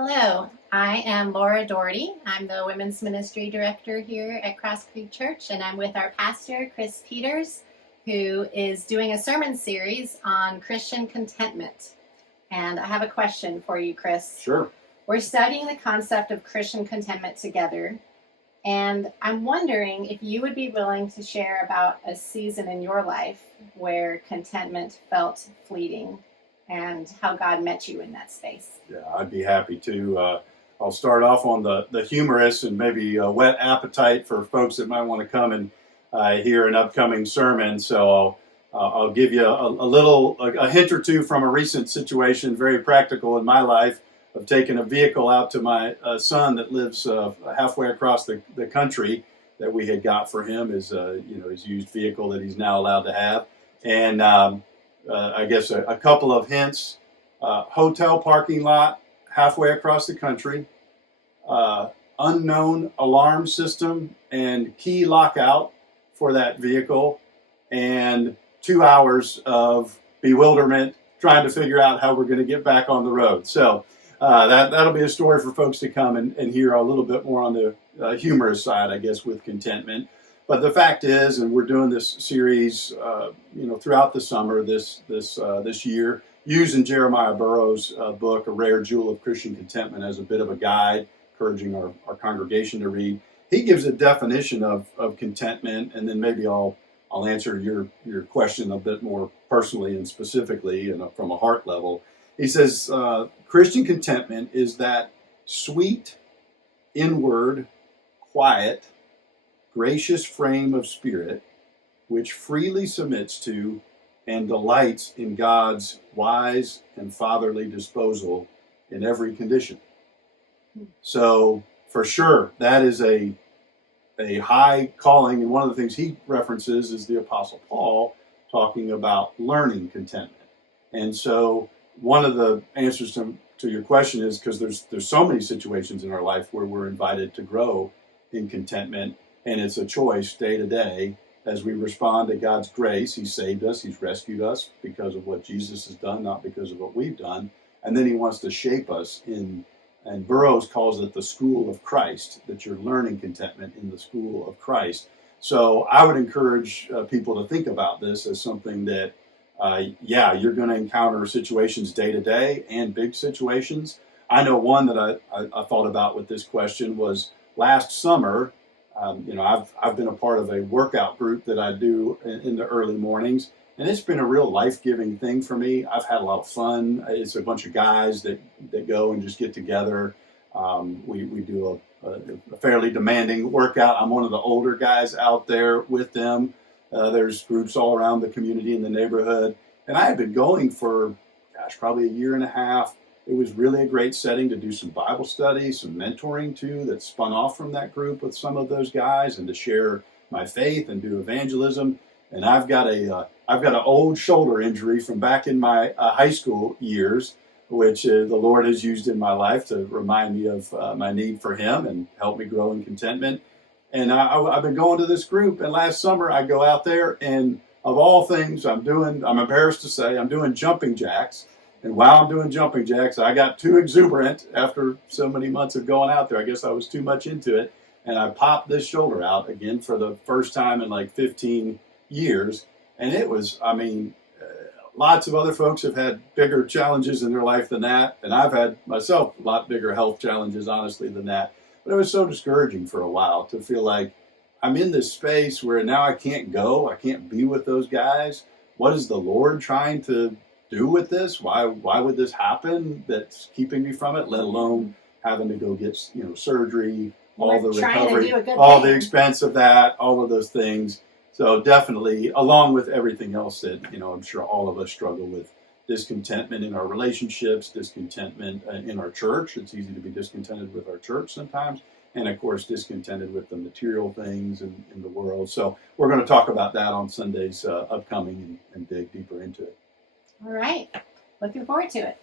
Hello, I am Laura Doherty. I'm the Women's Ministry Director here at Cross Creek Church, and I'm with our pastor, Chris Peters, who is doing a sermon series on Christian contentment. And I have a question for you, Chris. Sure. We're studying the concept of Christian contentment together, and I'm wondering if you would be willing to share about a season in your life where contentment felt fleeting and how God met you in that space. Yeah, I'd be happy to. I'll start off on the humorous and maybe a whet appetite for folks that might want to come and hear an upcoming sermon. So I'll give you a hint or two from a recent situation, very practical in my life, of taking a vehicle out to my son that lives halfway across the country that we had got for him, his used vehicle that he's now allowed to have. And I guess a couple of hints: hotel parking lot halfway across the country, unknown alarm system and key lockout for that vehicle, and 2 hours of bewilderment trying to figure out how we're going to get back on the road. So that'll be a story for folks to come and hear a little bit more on the humorous side, I guess, with contentment. But the fact is, and we're doing this series, throughout the summer this year, using Jeremiah Burroughs' book, A Rare Jewel of Christian Contentment, as a bit of a guide, encouraging our congregation to read. He gives a definition of contentment, and then maybe I'll answer your question a bit more personally and specifically and from a heart level. He says, Christian contentment is that sweet, inward, quiet, gracious frame of spirit which freely submits to and delights in God's wise and fatherly disposal in every condition. So for sure, that is a high calling, and one of the things he references is the Apostle Paul talking about learning contentment. And so one of the answers to your question is, because there's so many situations in our life where we're invited to grow in contentment, and it's a choice day to day as we respond to God's grace. He saved us, He's rescued us because of what Jesus has done, not because of what we've done. And then He wants to shape us and Burroughs calls it the school of Christ, that you're learning contentment in the school of Christ. So I would encourage people to think about this as something that, you're going to encounter situations day to day and big situations. I know one that I thought about with this question was last summer. I've been a part of a workout group that I do in the early mornings, and it's been a real life-giving thing for me. I've had a lot of fun. It's a bunch of guys that go and just get together. We do a fairly demanding workout. I'm one of the older guys out there with them. There's groups all around the community in the neighborhood, and I had been going for, probably a year and a half. It was really a great setting to do some Bible study, some mentoring too, that spun off from that group with some of those guys, and to share my faith and do evangelism. And I've got an old shoulder injury from back in my high school years, which the Lord has used in my life to remind me of my need for Him and help me grow in contentment. And I've been going to this group, and last summer I go out there, and of all things, I'm embarrassed to say, I'm doing jumping jacks. And while I'm doing jumping jacks, I got too exuberant after so many months of going out there. I guess I was too much into it. And I popped this shoulder out again for the first time in like 15 years. And it was, lots of other folks have had bigger challenges in their life than that. And I've had myself a lot bigger health challenges, honestly, than that. But it was so discouraging for a while to feel like I'm in this space where now I can't go. I can't be with those guys. What is the Lord trying to do with this? Why would this happen? That's keeping me from it, let alone having to go get surgery, all the recovery, all the expense of that, all of those things. So definitely, along with everything else that I'm sure all of us struggle with, discontentment in our relationships, discontentment in our church. It's easy to be discontented with our church sometimes, and of course discontented with the material things in the world. So we're going to talk about that on Sundays upcoming and dig deeper into it. All right. Looking forward to it.